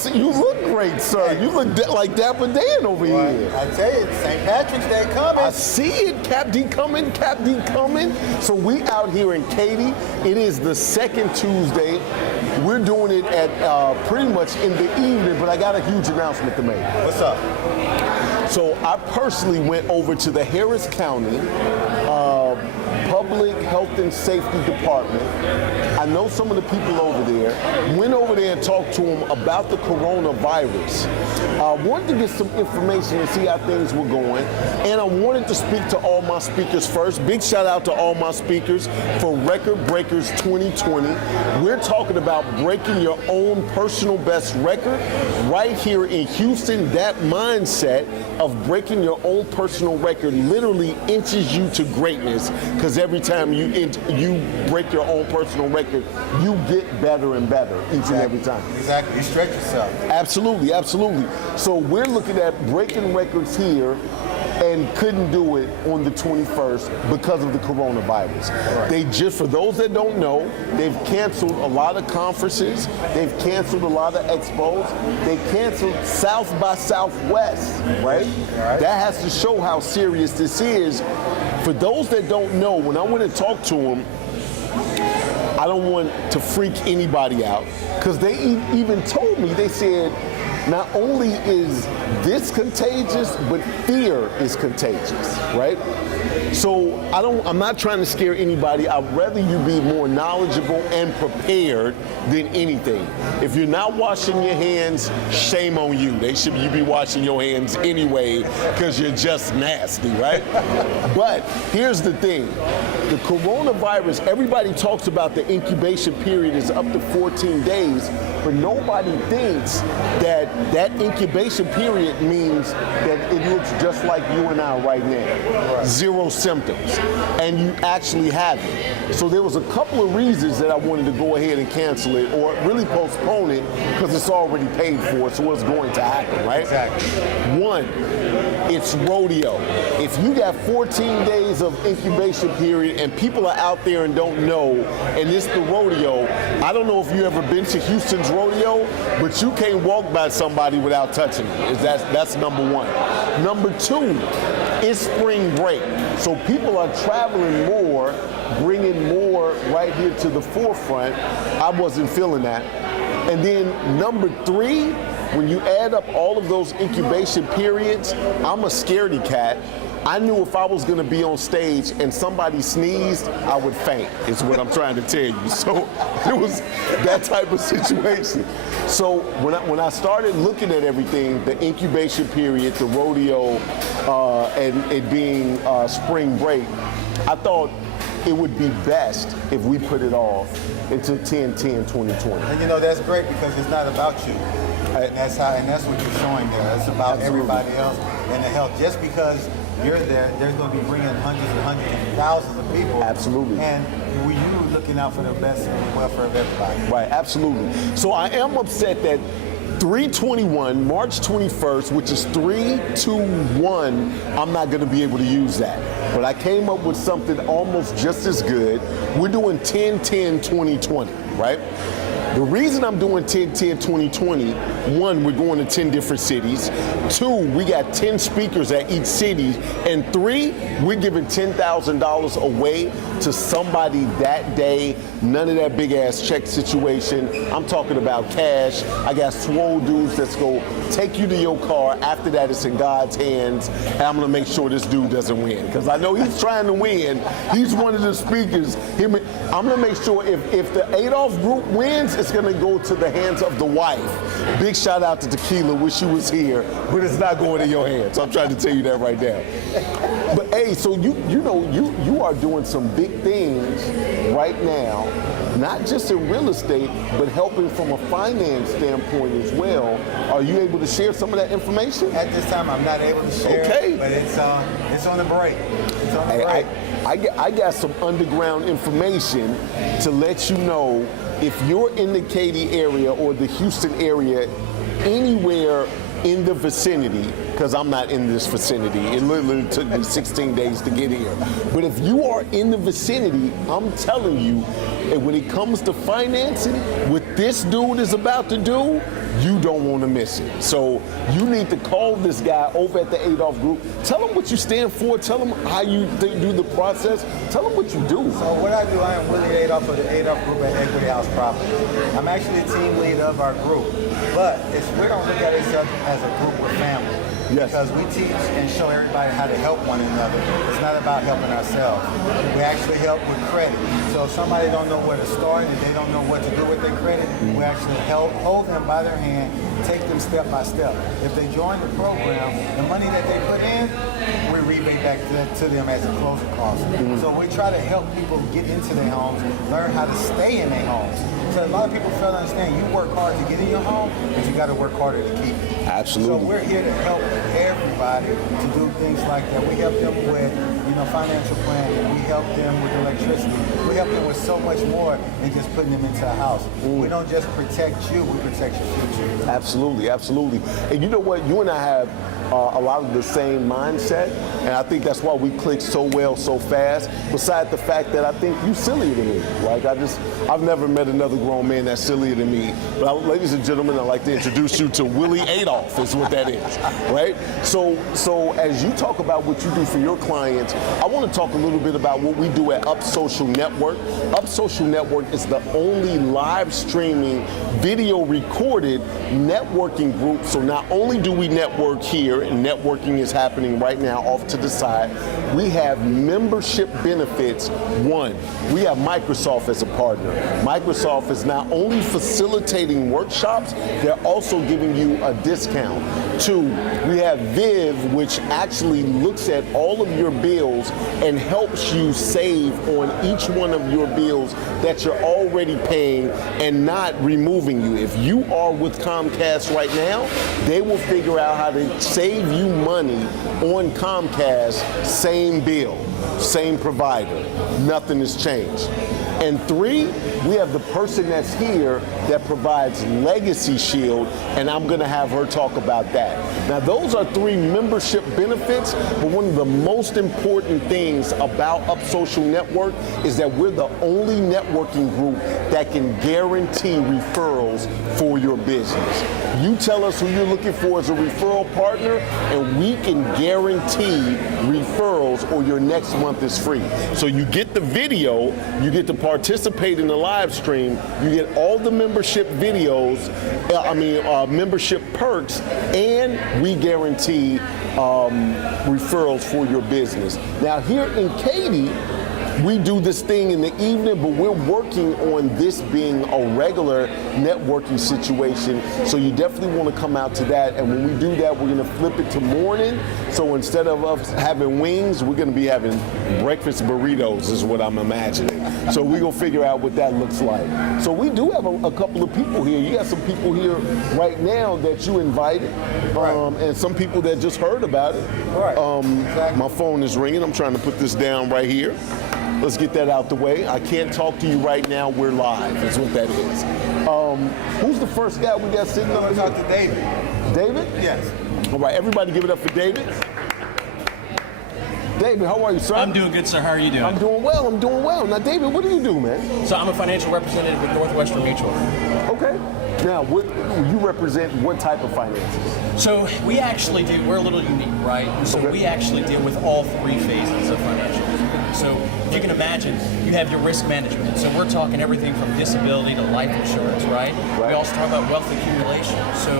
see you look great, sir. You look like Dapper Dan over here. I tell you, St. Patrick's Day coming. I see it, Cap D coming, Cap D coming. So we out here in Katy. It is the second Tuesday. We're doing it at pretty much in the evening, but I got a huge announcement to make. What's up? So I personally went over to the Harris County Public Health and Safety Department. I know some of the people over there. Went over there and talked to them about the coronavirus. Wanted to get some information and see how things were going. And I wanted to speak to all my speakers first. Big shout out to all my speakers for Record Breakers 2020. We're talking about breaking your own personal best record right here in Houston. That mindset of breaking your own personal record literally inches you to greatness, because every time you break your own personal record, you get better and better each and every time. Exactly. You stretch yourself. Absolutely, absolutely. So we're looking at breaking records here and couldn't do it on the 21st because of the coronavirus. Right. They just, for those that don't know, they've canceled a lot of conferences. They've canceled a lot of expos. They canceled South by Southwest, right? That has to show how serious this is. For those that don't know, when I went and talked to them, I don't want to freak anybody out, because they even told me, they said, not only is this contagious, but fear is contagious, right? So I'm not trying to scare anybody. I'd rather you be more knowledgeable and prepared than anything. If you're not washing your hands, shame on you. You be washing your hands anyway, because you're just nasty, right? But here's the thing. The coronavirus, everybody talks about the incubation period is up to 14 days, but nobody thinks that that incubation period means that it looks just like you and I right now. Zero symptoms. And you actually have it. So there was a couple of reasons that I wanted to go ahead and cancel it, or really postpone it, because it's already paid for, so what's going to happen, right? Exactly. One, it's rodeo. If you got 14 days of incubation period and people are out there and don't know, and it's the rodeo, I don't know if you ever been to Houston's rodeo, but you can't walk by somebody without touching it. That's number one. Number two, it's spring break. So people are traveling more, bringing more right here to the forefront. I wasn't feeling that. And then number three, when you add up all of those incubation periods, I'm a scaredy cat. I knew if I was going to be on stage and somebody sneezed, I would faint, is what I'm trying to tell you. So it was that type of situation. So when I started looking at everything, the incubation period, the rodeo, and it being spring break, I thought it would be best if we put it off until 10/10/2020. And you know, that's great, because it's not about you. And that's what you're showing there. It's about everybody else and the health. Just because you're there, there's going to be bringing hundreds and thousands of people. Absolutely. And you looking out for the best and the welfare of everybody. Right, absolutely. So I am upset that 3/21, March 21st, which is 3/2/1, I'm not going to be able to use that. But I came up with something almost just as good. We're doing 10/10/2020, right? The reason I'm doing 10/10/2020, one, we're going to 10 different cities. Two, we got 10 speakers at each city. And three, we're giving $10,000 away to somebody that day. None of that big ass check situation. I'm talking about cash. I got swole dudes that's going to take you to your car. After that, it's in God's hands. And I'm going to make sure this dude doesn't win, because I know he's trying to win. He's one of the speakers. I'm going to make sure if the Adolph group wins, it's going to go to the hands of the wife. Big shout out to Tequila. Wish you was here, but it's not going in your hands. I'm trying to tell you that right now. But hey, so you are doing some big things right now, not just in real estate, but helping from a finance standpoint as well. Are you able to share some of that information? At this time, I'm not able to share it, but it's on the break. It's on the break. I got some underground information to let you know, if you're in the Katy area or the Houston area, anywhere in the vicinity, because I'm not in this vicinity. It literally took me 16 days to get here. But if you are in the vicinity, I'm telling you, and when it comes to financing, what this dude is about to do, you don't want to miss it. So you need to call this guy over at the Adolph Group. Tell him what you stand for. Tell him how you do the process. Tell him what you do. So what I do, I am Willie Adolph of the Adolph Group at Equity House Properties. I'm actually the team lead of our group, but we don't look at ourselves as a group, we're family. Yes. Because we teach and show everybody how to help one another. It's not about helping ourselves. We actually help with credit. So if somebody don't know where to start and they don't know what to do with their credit, we actually hold them by their hand, take them step by step. If they join the program, the money that they put in, we rebate back to them as a closing cost. So we try to help people get into their homes, learn how to stay in their homes. So a lot of people fail to understand you work hard to get in your home, but you got to work harder to keep it. Absolutely. So we're here to help everybody to do things like that. We help them with, financial planning. We help them with electricity. We help them with so much more than just putting them into a house. We don't just protect you, we protect your future. Absolutely, absolutely. And you know what? You and I have a lot of the same mindset, and I think that's why we click so well so fast. Besides the fact that I think you sillier than me. Like I've never met another grown man that's sillier than me. But ladies and gentlemen, I'd like to introduce you to Willie Adolph. Is what that is, right? So as you talk about what you do for your clients, I want to talk a little bit about what we do at Up Social Network. Up Social Network is the only live streaming, video recorded networking group. So not only do we network here, and networking is happening right now off to the side, we have membership benefits. One, we have Microsoft as a partner. Microsoft is not only facilitating workshops, they're also giving you a discount. Two, we have Viv, which actually looks at all of your bills and helps you save on each one of your bills that you're already paying and not removing you. If you are with Comcast right now, they will figure out how to save you money on Comcast, same bill, same provider. Nothing has changed. And three, we have the person that's here that provides Legacy Shield, and I'm going to have her talk about that. Now, those are three membership benefits, but one of the most important things about Up Social Network is that we're the only networking group that can guarantee referrals for your business. You tell us who you're looking for as a referral partner, and we can guarantee referrals, or your next month is free. So you get the video, you get to participate in the live stream, you get all the membership videos, membership perks, and we guarantee referrals for your business. Now here in Katy, we do this thing in the evening, but we're working on this being a regular networking situation. So you definitely want to come out to that. And when we do that, we're going to flip it to morning. So instead of us having wings, we're going to be having breakfast burritos is what I'm imagining. So we're going to figure out what that looks like. So we do have a couple of people here. You got some people here right now that you invited, and some people that just heard about it. Right. Exactly. My phone is ringing. I'm trying to put this down right here. Let's get that out the way. I can't talk to you right now. We're live, is what that is. Who's the first guy we got sitting I'm up going to here? talk to David. David? Yes. All right, everybody give it up for David. David, how are you, sir? I'm doing good, sir. How are you doing? I'm doing well. Now, David, what do you do, man? So I'm a financial representative with Northwestern Mutual. Okay. Now, you represent what type of finances? So we actually do, we're a little unique, right? So Okay. we actually deal with all three phases of financial. So if you can imagine, you have your risk management. So we're talking everything from disability to life insurance, right? We also talk about wealth accumulation. So,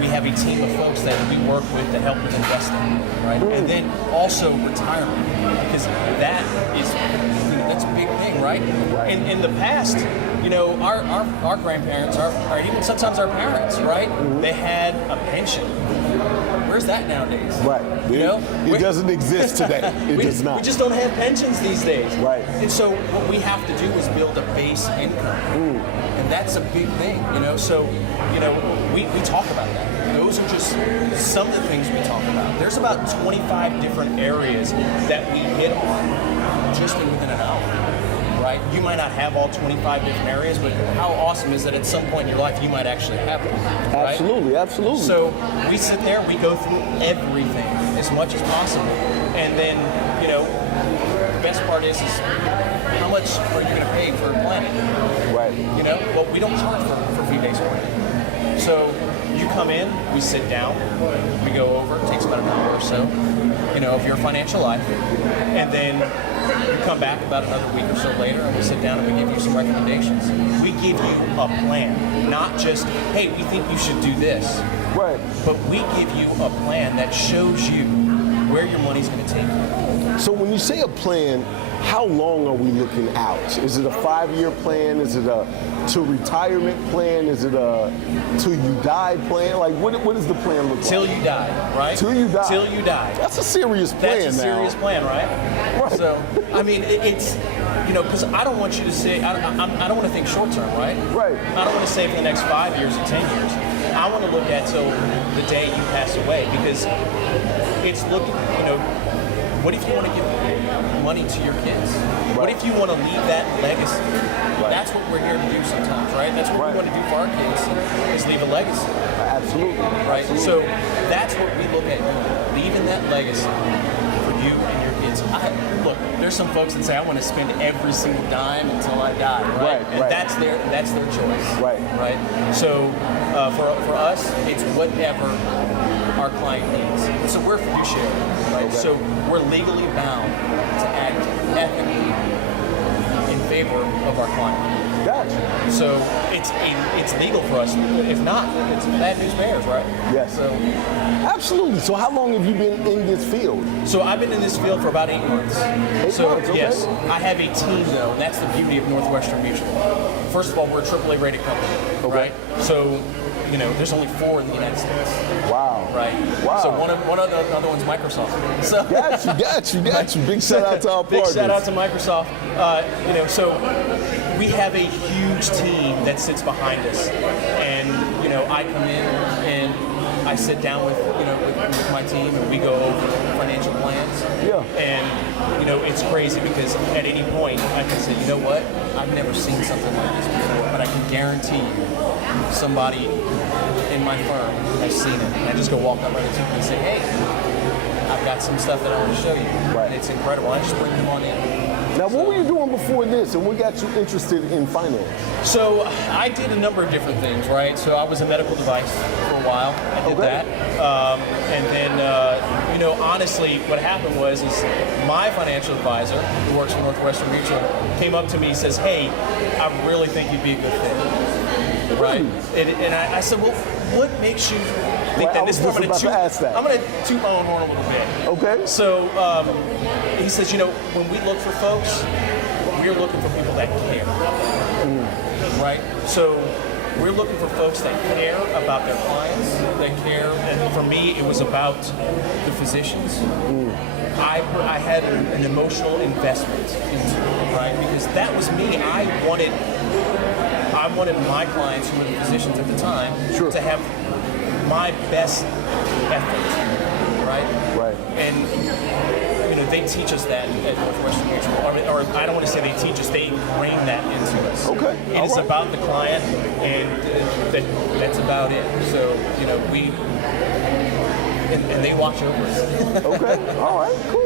we have a team of folks that we work with to help with investing, right? And then also retirement, because that is, that's a big thing, right? In the past, our grandparents, or even sometimes our parents, right? They had a pension. Where's that nowadays? Right. It doesn't exist today. It does not. We just don't have pensions these days. Right. And so what we have to do is build a base income. And that's a big thing, So, we talk about that. Those are just some of the things we talk about. There's about 25 different areas that we hit on just within an hour. Right? You might not have all 25 different areas, but how awesome is that at some point in your life you might actually have one, right? Absolutely. So we sit there, we go through everything as much as possible, and then, the best part is how much are you going to pay for planning? Right. Well, we don't charge for fee-based planning. So you come in, we sit down, we go over, it takes about an hour or so, of your financial life, and then you come back about another week or so later, and we sit down and we give you some recommendations. We give you a plan, not just, hey, we think you should do this. Right. But we give you a plan that shows you where your money's going to take you. So when you say a plan, how long are we looking out? Is it a 5-year plan? Is it a to retirement plan? Is it a till you die plan? Like what does the plan look like? Till you die, right? Till you die. Till you die. That's a serious plan. That's a serious plan, right? Right. So, I mean, it's, because I don't want you to say, I don't want to think short term, right? Right. I don't want to say for the next 5 years or 10 years. I want to look at till the day you pass away, because it's looking, what if you want to give money to your kids? Right. What if you want to leave that legacy? Right. That's what we're here to do sometimes, right? That's what Right. we want to do for our kids, is leave a legacy. Absolutely. Right? Absolutely. So that's what we look at, leaving that legacy for you and your kids. Look, there's some folks that say, I want to spend every single dime until I die, right? Right, And right. that's their choice. Right. Right? So for us, it's whatever our client needs. So we're fiduciary, right? Okay. So we're legally bound to act ethically in favor of our client. Gotcha. So it's legal for us. If not, it's bad news bears, right? Yes. So Absolutely. So how long have you been in this field? I've been in this field for about 8 months. 8 months, okay. Yes, I have a team though, and that's the beauty of Northwestern Mutual. First of all, we're a AAA rated company, Okay. right? So, there's only 4 in the United States, Wow. right? Wow. So one of the other one's Microsoft. So Got you. Big shout out to our big partners. shout out to Microsoft. So we have a huge team that sits behind us, and I come in and I sit down with with my team, and we go over financial plans. Yeah. And it's crazy because at any point I can say, you know what, I've never seen something like this before, but I can guarantee you somebody in my firm has seen it. And I just go walk up by the team and say, hey, I've got some stuff that I want to show you. Right. And it's incredible. I just bring them on in. Now, what were you doing before this, and what got you interested in finance? So I did a number of different things, right? So I was a medical device for a while. I did Okay. that. And then, honestly, what happened was my financial advisor, who works for Northwestern Mutual, came up to me and says, hey, I really think you'd be a good fit. Right? And I said, well, what makes you think Well, I that? was This is just about to ask that. I'm going to toot my own horn a little bit. Okay. So he says, when we look for folks, we're looking for people that care, right? So we're looking for folks that care about their clients, that care. And for me, it was about the physicians. I had an emotional investment into it, right? Because that was me. I wanted my clients, who were the physicians at the time, Sure. to have my best effort, right? Right. And they teach us that at Northwestern Mutual, or I don't want to say they teach us; they ingrain that into us. Okay. It is about the client, and that's about it. So we and they watch over us. Okay. All right. Cool.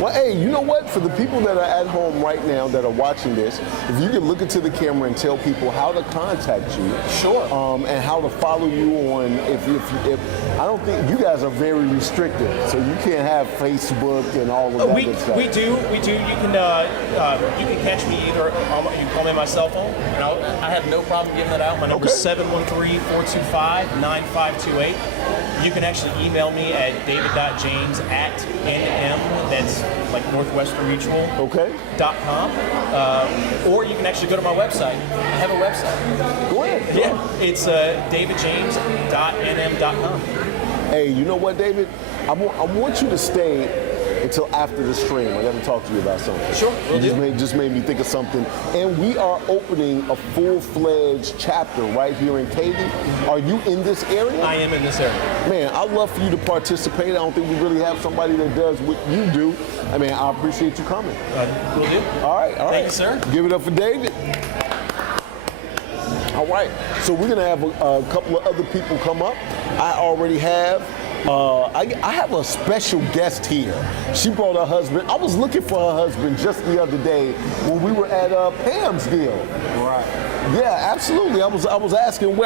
Well, hey, you know what? For the people that are at home right now that are watching this, if you could look into the camera and tell people how to contact you, Sure. And how to follow you on. If I don't think you guys are very restricted, so you can't have Facebook and all of that good stuff. We do. You can catch me either. You can call me on my cell phone, and I have no problem giving that out. My number is 713-425-9528. You can actually email me at david.james@nm. That's like Northwestern Mutual. Okay. .com, or you can actually go to my website. I have a website. Go ahead. Yeah, it's davidjames.nm.com. Hey, you know what, David? I want you to stay until after the stream. I got to talk to you about something. Sure, will do. Just made me think of something. And we are opening a full-fledged chapter right here in Katy. Are you in this area? I am in this area. Man, I'd love for you to participate. I don't think we really have somebody that does what you do. I mean, I appreciate you coming. Will do. All right. Thank you, sir. Give it up for David. All right. So we're going to have a couple of other people come up. I already have. I have a special guest here. She brought her husband. I was looking for her husband just the other day when we were at Pam's deal. Right. Yeah, absolutely. I was asking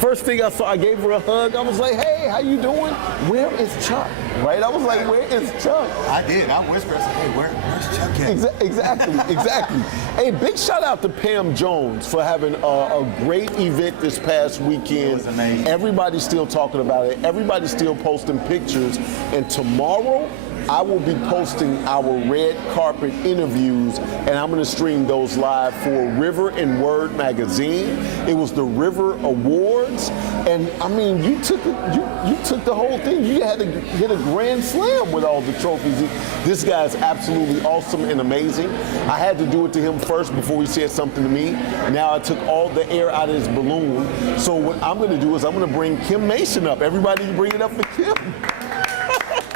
first thing I saw, I gave her a hug. I was like, hey, how you doing? Where is Chuck? Right? I was like, where is Chuck? I did. I whispered, I said, hey, where's Chuck at? Exactly. Hey, big shout out to Pam Jones for having a great event this past weekend. It was amazing. Everybody's still talking about it. Everybody's still posting pictures. And tomorrow, I will be posting our red carpet interviews, and I'm going to stream those live for River and Word magazine. It was the River Awards, and I mean, you took the whole thing. You had to hit a grand slam with all the trophies. This guy's absolutely awesome and amazing. I had to do it to him first before he said something to me. Now I took all the air out of his balloon. So what I'm going to do is I'm going to bring Kim Mason up. Everybody bring it up for Kim.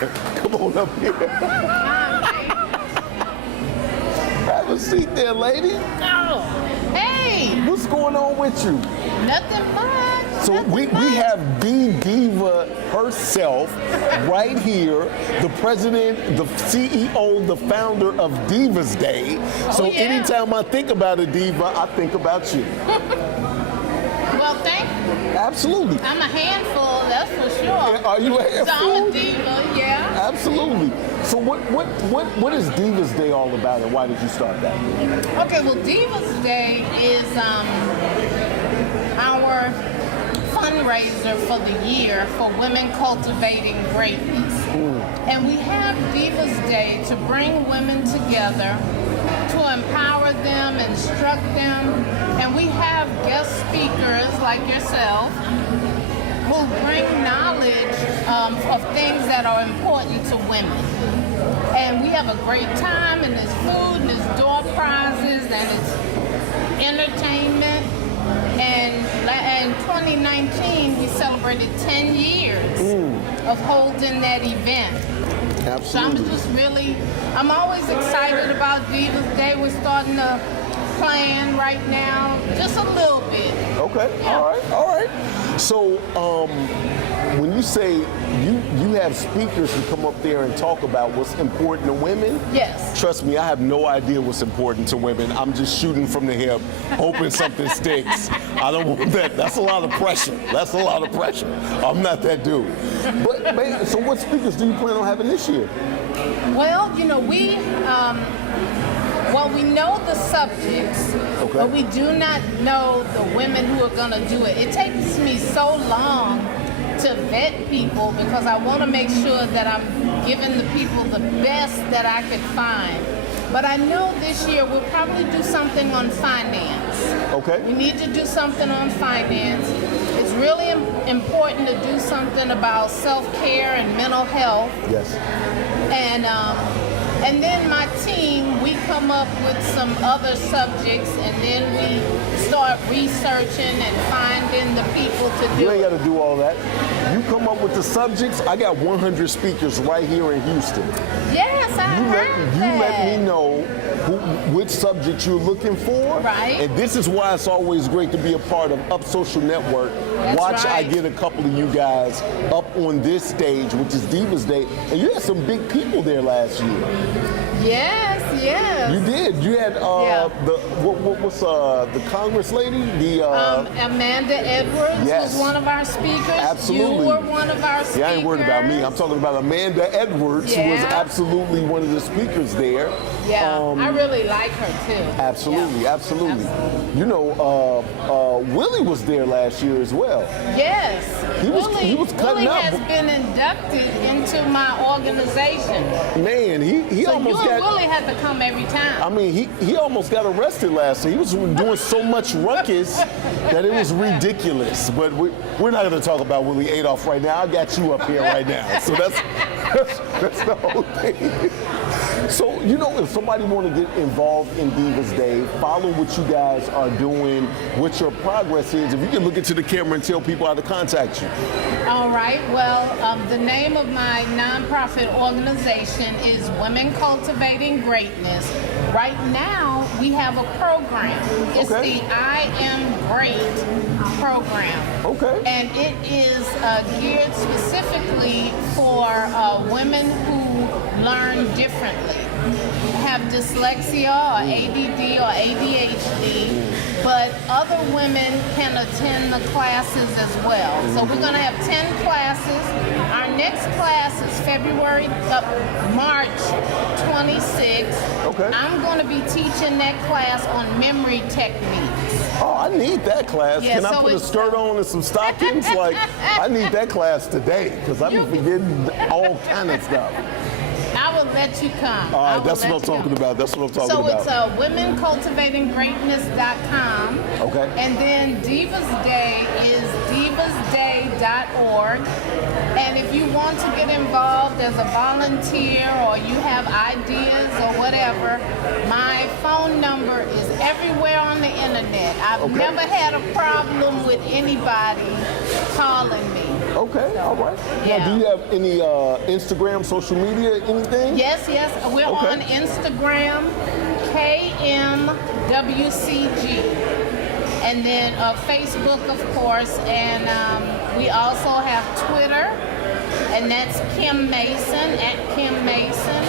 Come on up here. Have a seat there, lady. Oh, hey. What's going on with you? Nothing much. So we have the diva herself right here, the president, the CEO, the founder of Divas Day. So yeah. Anytime I think about a diva, I think about you. Well, thank you. Absolutely. I'm a handful, that's for sure. Are you a handful? So I'm a diva, yeah. Absolutely. So what is Divas Day all about, and why did you start that? Okay, well, Divas Day is our fundraiser for the year for women cultivating greatness. And we have Divas Day to bring women together, to empower them, instruct them, and we have guest speakers like yourself who bring knowledge of things that are important to women. And we have a great time, and there's food, and there's door prizes, and it's entertainment. And in 2019, we celebrated 10 years of holding that event. Absolutely. So I'm always excited about Divas Day. We're starting to plan right now, just a little bit. Okay, Yeah. all right. So when you say you have speakers who come up there and talk about what's important to women, Yes. trust me, I have no idea what's important to women. I'm just shooting from the hip, hoping something sticks. I don't want that. That's a lot of pressure. I'm not that dude. But so what speakers do you plan on having this year? Well, we know the subjects, Okay. but we do not know the women who are going to do it. It takes me so long to vet people because I want to make sure that I'm giving the people the best that I could find. But I know this year we'll probably do something on finance. Okay. We need to do something on finance. It's really important to do something about self-care and mental health. Yes. And then my team, we come up with some other subjects, and then we start researching and finding the people to do You ain't it. got to do all that. You come up with the subjects. I got 100 speakers right here in Houston. Yes, I heard that. You let me know which subject you're looking for. Right. And this is why it's always great to be a part of Up Social Network. That's Watch right. I get a couple of you guys up on this stage, which is Divas Day. And you had some big people there last year. Yes. You did. You had what's the Congress lady? Amanda Edwards Yes. was one of our speakers. Absolutely. You were one of our speakers. Yeah, I ain't worried about me. I'm talking about Amanda Edwards, who was Yeah. absolutely one of the speakers there. Yeah, I really like her too. Absolutely, Yeah. absolutely. You know, Willie was there last year as well. Yes. He was cutting Willie up. has been inducted into my organization. Man, he So almost you and got. Willie have to come every time. I mean, he almost got arrested last year. He was doing so much ruckus that it was ridiculous. But we're not going to talk about Willie Adolph right now. I got you up here right now. So that's the whole thing. So, you know, if somebody want to get involved in Divas Day, follow what you guys are doing, what your progress is. If you can look into the camera and tell people how to contact you. All right. Well, the name of my nonprofit organization is Women Cultivating Greatness. Right now, we have a program. It's Okay. the I Am Great program. Okay. And it is geared specifically for women who learn differently, have dyslexia or ADD or ADHD, but other women can attend the classes as well. So we're going to have 10 classes. Our next class is March 26th. Okay. I'm going to be teaching that class on memory techniques. Oh, I need that class. Yeah, Can I so put a it's- skirt on and some stockings? Like, I need that class today because I've been forgetting all kind of stuff. I will let you come. All right, that's what I'm talking about. That's what I'm talking So about. it's womencultivatinggreatness.com. Okay. And then Divas Day is divasday.org. And if you want to get involved as a volunteer or you have ideas or whatever, my phone number is everywhere on the internet. I've Okay. never had a problem with anybody calling me. Okay, all right. Yeah. Now, do you have any Instagram, social media, anything? Yes, we're Okay. on Instagram, KMWCG, and then Facebook, of course, and we also have Twitter, and that's Kim Mason, @KimMason.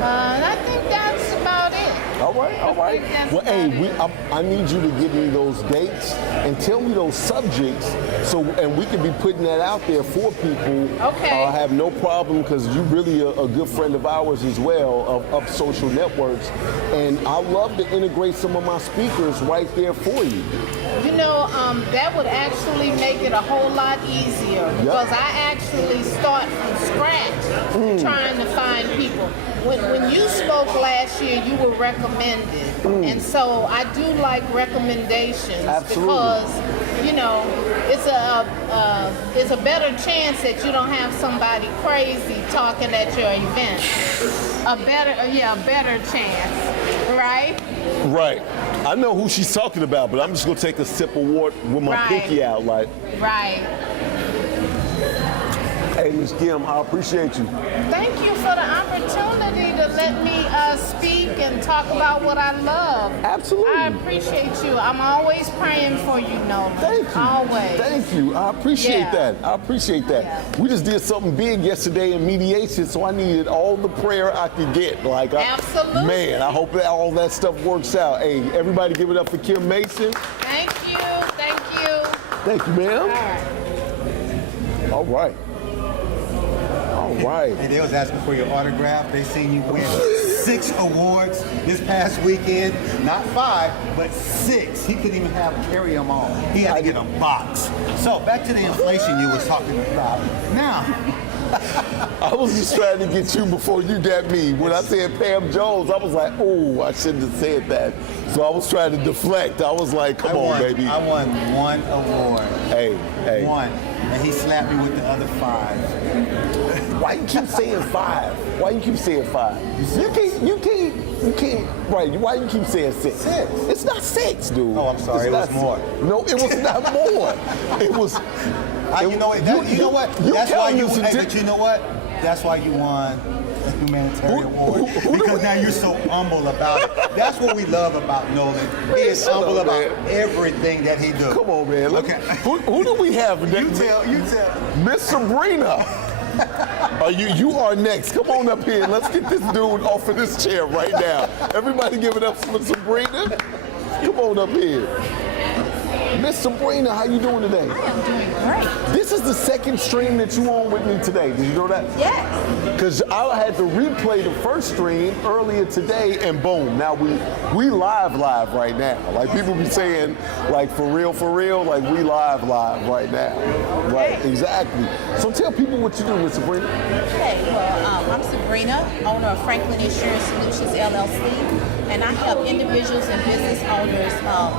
And I think that's about it. All right, all right. That's Well, hey, about I need you to give me those dates and tell me those subjects, and we can be putting that out there for people. Okay. I have no problem because you're really a good friend of ours as well of Up Social Networks, and I love to integrate some of my speakers right there for you. You know, that would actually make it a whole lot easier because I actually start from scratch trying to find people. When you spoke last year, you were recommended. And so I do like recommendations because, you know, it's a better chance that you don't have somebody crazy talking at your event. A better chance, right? Right. I know who she's talking about, but I'm just gonna take a sip of water with my Right. pinky out, like. Right. Hey, Ms. Kim, I appreciate you. Thank you for the opportunity to let me speak and talk about what I love. Absolutely. I appreciate you. I'm always praying for you, Nolan. Thank you. Always. Thank you. I appreciate Yeah. that. I appreciate that. Yeah. We just did something big yesterday in mediation, so I needed all the prayer I could get. Absolutely. Man, I hope that all that stuff works out. Hey, everybody give it up for Kim Mason. Thank you. Thank you. Thank you, ma'am. All right. All right. All right. And they was asking for your autograph. They seen you win 6 awards this past weekend. Not 5, but 6. He couldn't even carry them all. He had to get a box. So back to the inflation you was talking about. Now, I was just trying to get you before you got me. When I said Pam Jones, I was like, oh, I shouldn't have said that. So I was trying to deflect. I was like, come on, baby. I won 1 award. Hey. 1. And he slapped me with the other 5. Why you keep saying 5? Why you keep saying 5? You can't, right, why you keep saying 6? 6. It's not 6, dude. Oh, I'm sorry, It's it was not more. No, it was not more. It was... You know what? That's why you. But you know what? That's why you won a humanitarian award because now you're so humble about it. That's what we love about Nolan. He is shut humble up, about man. everything that he does. Come on, man. Okay. Who do we have next? You tell. Miss Sabrina. You are next. Come on up here. Let's get this dude off of this chair right now. Everybody give it up for Sabrina. Come on up here. Miss Sabrina, how you doing today? I am doing great. This is the second stream that you on with me today. Did you know that? Yes. Because I had to replay the first stream earlier today, and boom, now we live right now. Like people be saying, like for real, like we live right now. Right, exactly. So tell people what you do, Miss Sabrina. Okay, well, I'm Sabrina, owner of Franklin Insurance Solutions, LLC, and I help individuals and business owners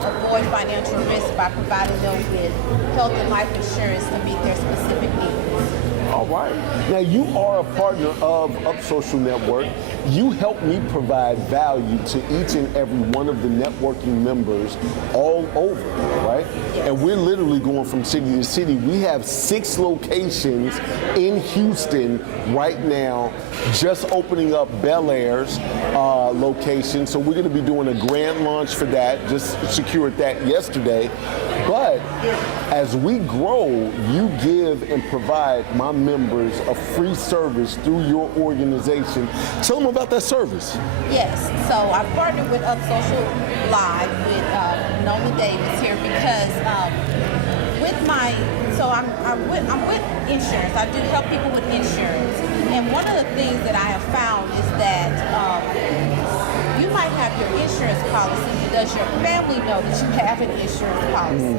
avoid financial risk by providing them with health and life insurance to meet their specific needs. All right. Now you are a partner of Up Social Network, You help me provide value to each and every one of the networking members all over, right? And we're literally going from city to city. We have 6 locations in Houston right now, just opening up Bel Air's location. So we're going to be doing a grand launch for that, just secured that yesterday. But as we grow, you give and provide my members a free service through your organization. Tell them about that service. Yes, so I partnered with Up Social Live with Nola Davis here because I'm with insurance. I do help people with insurance, and one of the things that I have found is that you might have your insurance policy, but does your family know that you have an insurance policy?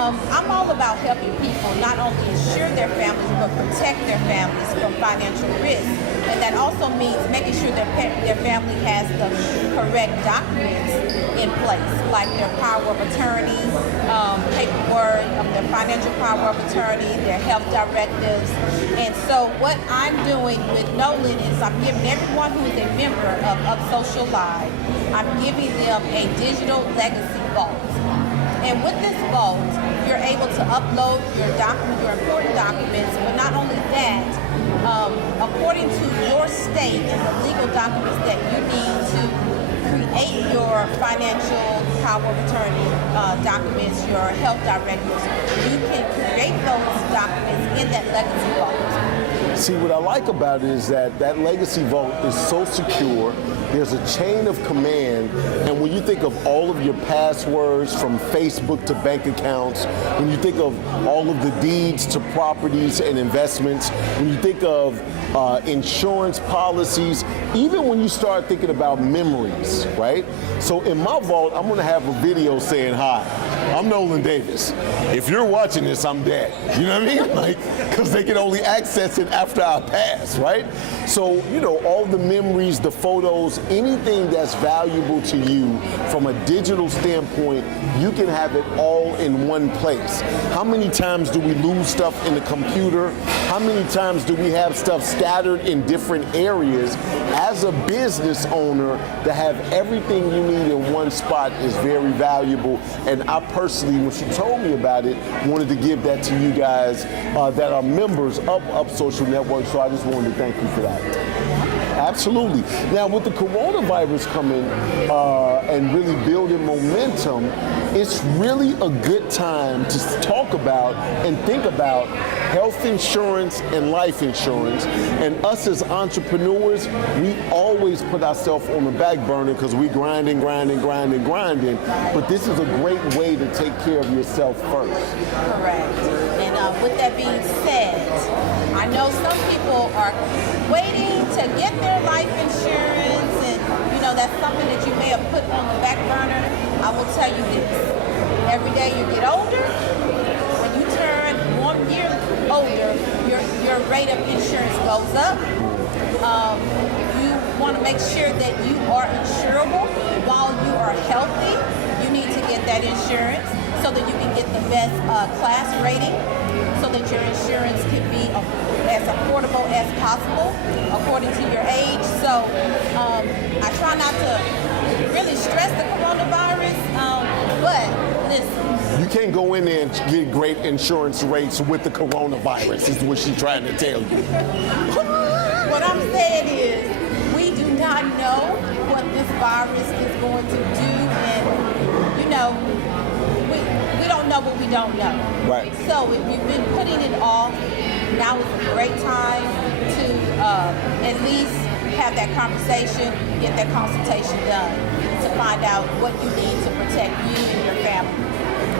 I'm all about helping people not only insure their families, but protect their families from financial risk. And that also means making sure their family has the correct documents in place, like their power of attorney, paperwork, their financial power of attorney, their health directives. And so what I'm doing with Nolan is I'm giving everyone who is a member of Social Live, I'm giving them a digital legacy vault. And with this vault, you're able to upload your important documents, but not only that, according to your state and the legal documents that you need to create your financial power of attorney documents, your health directives, you can create those documents in that legacy vault. See, what I like about it is that legacy vault is so secure. There's a chain of command, and when you think of all of your passwords from Facebook to bank accounts, when you think of all of the deeds to properties and investments, when you think of insurance policies, even when you start thinking about memories, right? So in my vault, I'm gonna have a video saying, hi, I'm Nolan Davis. If you're watching this, I'm dead. You know what I mean? Like, because they can only access it after I pass, right? So, you know, all the memories, the photos, anything that's valuable to you from a digital standpoint, you can have it all in one place. How many times do we lose stuff in the computer? How many times do we have stuff scattered in different areas? As a business owner, to have everything you need in one spot is very valuable. And I personally, when she told me about it, wanted to give that to you guys that are members of Up Social Network. So I just wanted to thank you for that. Absolutely. Now, with the coronavirus coming and really building momentum, it's really a good time to talk about and think about health insurance and life insurance. And us as entrepreneurs, we always put ourselves on the back burner because we grinding. But this is a great way to take care of yourself first. Correct. And with that being said, I know some people are waiting to get their life insurance, and you know that's something that you may have put on the back burner. I will tell you this: every day you get older, when you turn 1 year older, your rate of insurance goes up. You want to make sure that you are insurable while you are healthy. You need to get that insurance so that you can get the best class rating, so that your insurance can be as affordable as possible according to your age. So I try not to really stress the coronavirus, but listen. You can't go in there and get great insurance rates with the coronavirus, is what she's trying to tell you. What I'm saying is, we do not know what this virus is going to do, and you know, we don't know what we don't know. Right. So if you've been putting it off, now is a great time to at least have that conversation, get that consultation done to find out what you need to protect you and your family.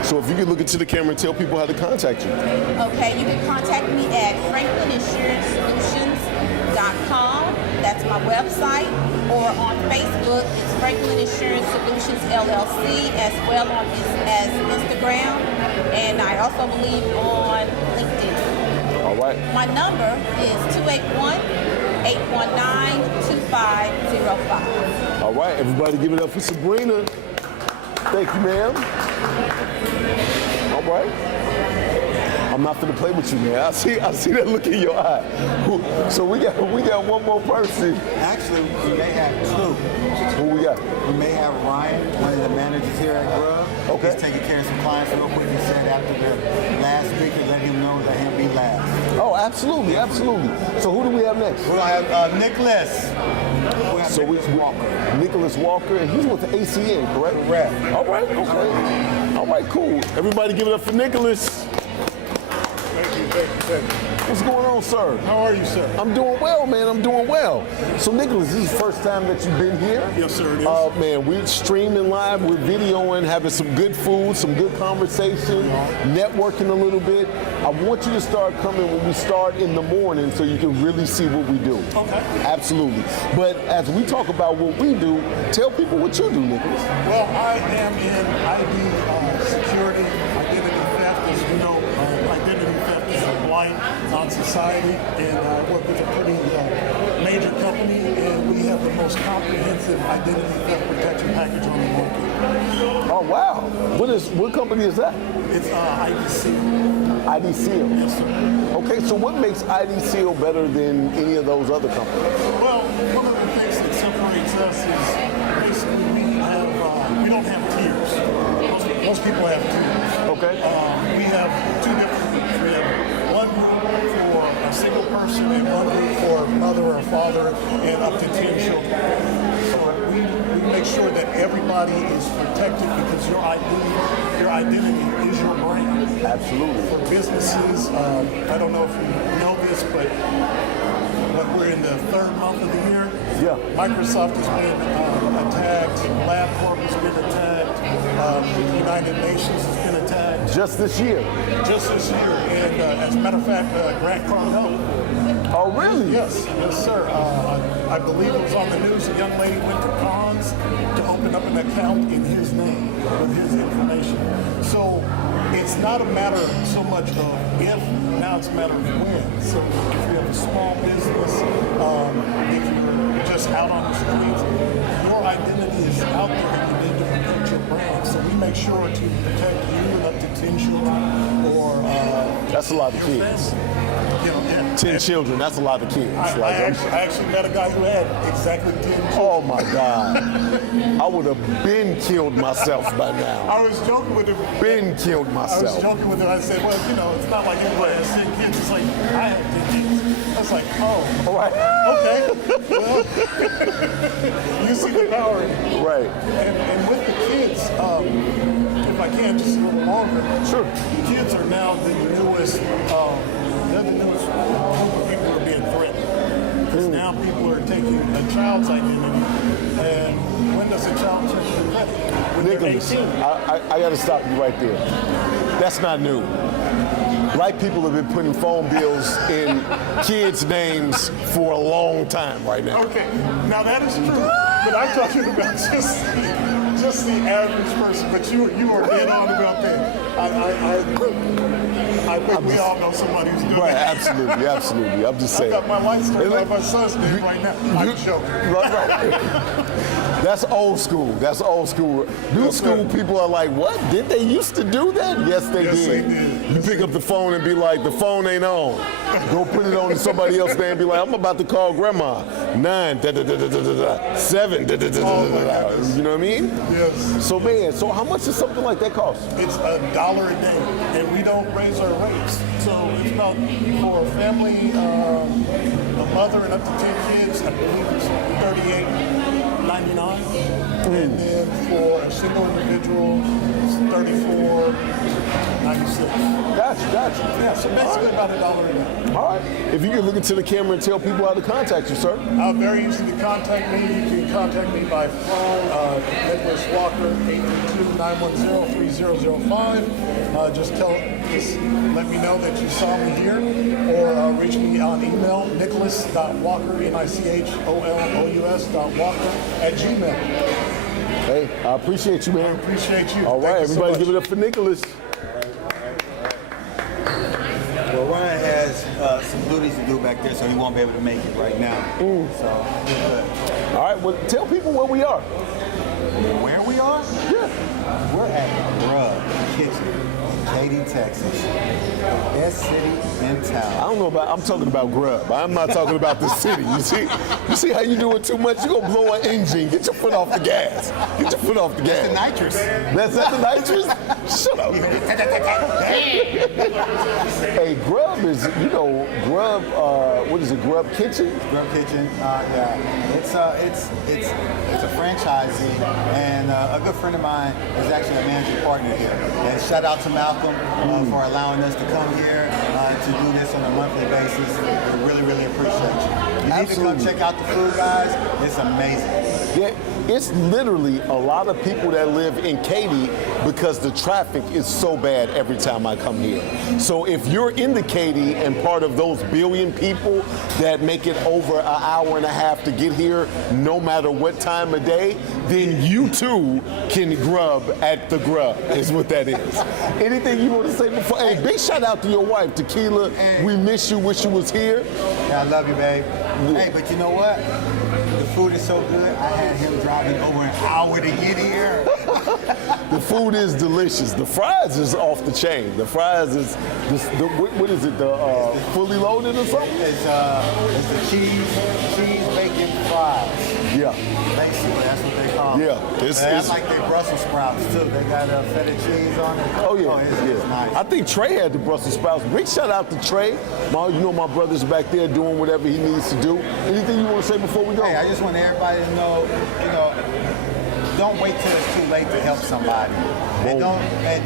So if you could look into the camera and tell people how to contact you. Okay, you can contact me at FranklinInsuranceSolutions.com. That's my website. Or on Facebook, it's Franklin Insurance Solutions LLC, as well as Instagram. And I also believe on LinkedIn. All right. My number is 281-819-2505. All right, everybody give it up for Sabrina. Thank you, ma'am. All right. I'm not gonna play with you, man. I see that look in your eye. So we got one more person. Actually, we may have two. Who we got? We may have Ryan, one of the managers here at Grub. Okay. He's taking care of some clients real quick. He said after the last speaker, let him know that he'll be last. Oh, absolutely. So who do we have next? We're going to have Nicholas. So we Nicholas Walker, and he's with the ACN, correct? Correct. All right, okay. All right, cool. Everybody give it up for Nicholas. Thank you. What's going on, sir? How are you, sir? I'm doing well, man. I'm doing well. So, Nicholas, this is the first time that you've been here? Yes, sir, it is. Man, we're streaming live, we're videoing, having some good food, some good conversation, networking a little bit. I want you to start coming when we start in the morning so you can really see what we do. Okay. Absolutely. But as we talk about what we do, tell people what you do, Nicholas. Well, I am in ID security, identity theft. As you know, identity theft is a blight on society, and I work with a pretty major company, and we have the most comprehensive identity theft protection package on the market. Oh, wow. What company is that? It's IDC. IDCO. Yes, sir. Okay, so what makes IDCO better than any of those other companies? Well, one of the things that separates us is basically we don't have tiers. Most people have tiers. Okay. We have two different groups. We have one group for a single person and one group for a mother or a father and up to 10 children. So we make sure that everybody is protected because your identity is your brand. Absolutely. For businesses, I don't know if you know this, but we're in the third month of the year. Yeah. Microsoft has been attacked. LabCorp has been attacked. The United Nations has been attacked. Just this year? Just this year. And as a matter of fact, Grant Cardone. Oh, really? Yes, sir. I believe it was on the news. A young lady went to Cons to open up an account in his name with his information. So it's not a matter so much of if, now it's a matter of when. So if you have a small business, if you're just out on the streets, your identity is out there and you need to protect your brand. So we make sure to protect you and up to 10 children or That's a lot of your kids. family. You know, 10 children, that's a lot of kids. I actually met a guy who had exactly 10 children. Oh my God. I would have been killed myself by now. I was joking with him. Killed I was myself. joking with him. I said, well, you know, it's not like everybody has 10 kids. It's like, I have 10 kids. I was like, oh, All right. okay. Well, you see the power. Right. And with the kids, if I can, just a little longer. Sure. Kids are now the newest, they're the newest group of people who are being threatened. Because now people are taking a child's identity, and when does a child turn credit? When they're Nicholas, 18. I got to stop you right there. That's not new. Black people have been putting phone bills in kids' names for a long time right now. Okay, now that is true, but I'm talking about just the average person. But you are dead on about that. I think we all know somebody who's doing Right, that. absolutely. I'm just I saying. got my lights turned on my son's name right now. I'm joking. Right. That's old school. New school people are like, what? Did they used to do that? Yes, they Yes, did. they did. You pick up the phone and be like, the phone ain't on. Go put it on to somebody else's name and be like, I'm about to call grandma. 9, 7, You know what I mean? Yes. So, man, how much does something like that cost? It's $1 a day, and we don't raise our rates. So it's about, for a family, a mother and up to 10 kids, I believe it's $38.99. And then for a single individual, it's $34.96. Gotcha. Yeah, so basically about $1 a day. All right. If you can look into the camera and tell people how to contact you, sir. Very easy to contact me. You can contact me by phone, Nicholas Walker, 822-910-3005. Just let me know that you saw me here, or reach me on email, nicholas.walker, nicholas.walker@gmail. Hey, I appreciate you, man. Appreciate you. All right, Thank you so everybody much. give it up for Nicholas. Well, Ryan has some duties to do back there, so he won't be able to make it right now. So, we're good. All right, well, tell people where we are. Where we are? Yeah. We're at Grub Kitchen. Katy, Texas. Best city in town. I don't know about. I'm talking about Grub. I'm not talking about the city. You see how you doing too much? You gonna blow an engine. Get your foot off the gas. Get your foot off the gas. The nitrous. That's the nitrous. Shut up. Hey, Grub is Grub. What is it? Grub Kitchen. Grub Kitchen. Yeah. It's a franchisee, and a good friend of mine is actually a managing partner here. And shout out to Malcolm for allowing us to come here to do this on a monthly basis. We really, really appreciate you. You need to come check out the food, guys. It's amazing. Yeah, it's literally a lot of people that live in Katy because the traffic is so bad every time I come here. So if you're in the Katy and part of those billion people that make it over an hour and a half to get here, no matter what time of day, then you too can grub at the Grub, is what that is. Anything you want to say before? Hey, big shout out to your wife, Tequila. We miss you, wish you was here. Yeah, I love you, babe. Hey, but you know what? The food is so good, I had him driving over an hour to get here. The food is delicious. The fries is off the chain. The fries is, what is it, the fully loaded or something? It's the cheese bacon fries. Yeah. Basically, that's what they call them. Yeah. I like their Brussels sprouts too. They got feta cheese on it. Oh yeah, it's nice. I think Trey had the Brussels sprouts. Big shout out to Trey. My brother's back there doing whatever he needs to do. Anything you want to say before we go? Hey, I just want everybody to know, don't wait till it's too late to help somebody. And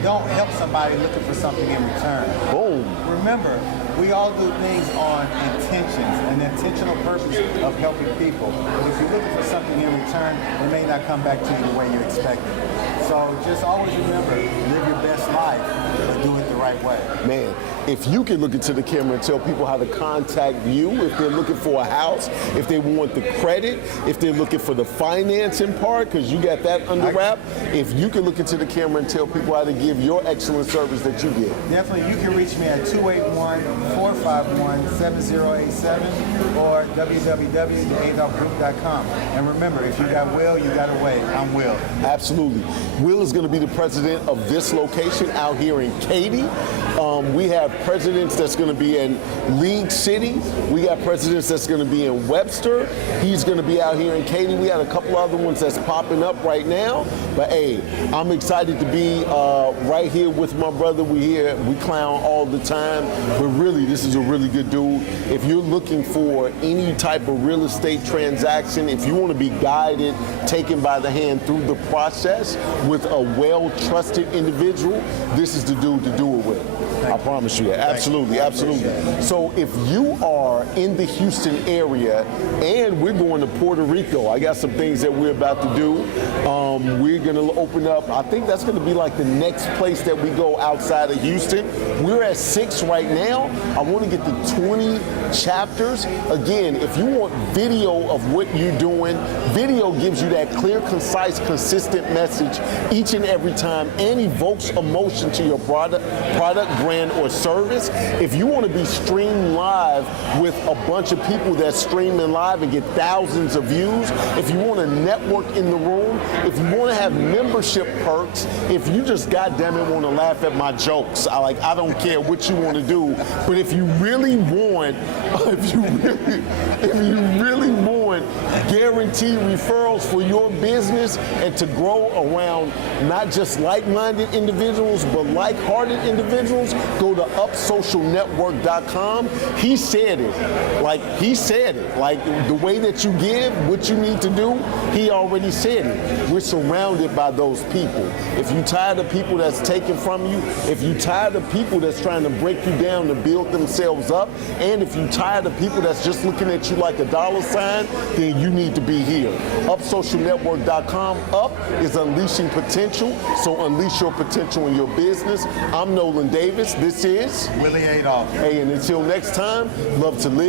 don't help somebody looking for something in return. Boom. Remember, we all do things on intentions, an intentional purpose of helping people. But if you're looking for something in return, it may not come back to you the way you expected. So just always remember, live your best life, but do it the right way. Man, if you can look into the camera and tell people how to contact you, if they're looking for a house, if they want the credit, if they're looking for the financing part, because you got that under wrap, if you can look into the camera and tell people how to give your excellent service that you give. Definitely, you can reach me at 281-451-7087 or www.theadolfgroup.com. And remember, if you got Will, you got a way. I'm Will. Absolutely. Will is going to be the president of this location out here in Katy. We have presidents that's going to be in League City. We got presidents that's going to be in Webster. He's going to be out here in Katy. We had a couple other ones that's popping up right now. But hey, I'm excited to be right here with my brother. We clown all the time. But really, this is a really good dude. If you're looking for any type of real estate transaction, if you want to be guided, taken by the hand through the process with a well-trusted individual, this is the dude to do it with. I promise you that. Absolutely, absolutely. So if you are in the Houston area and we're going to Puerto Rico, I got some things that we're about to do. We're going to open up, I think that's going to be like the next place that we go outside of Houston. We're at 6 right now. I want to get to 20 chapters. Again, if you want video of what you're doing, video gives you that clear, concise, consistent message each and every time and evokes emotion to your product, brand, or service. If you want to be streamed live with a bunch of people that streaming live and get thousands of views, if you want to network in the room, if you want to have membership perks, if you just goddamn it want to laugh at my jokes, I don't care what you want to do, but if you really want, guaranteed referrals for your business and to grow around not just like-minded individuals, but like-hearted individuals, go to upsocialnetwork.com. He said it. Like the way that you give, what you need to do, he already said it. We're surrounded by those people. If you're tired of people that's taking from you, if you're tired of people that's trying to break you down to build themselves up, and if you're tired of people that's just looking at you like a dollar sign, then you need to be here. Upsocialnetwork.com. Up is unleashing potential, so unleash your potential in your business. I'm Nolan Davis. This is Willie Adolph. Hey, and until next time, love to live.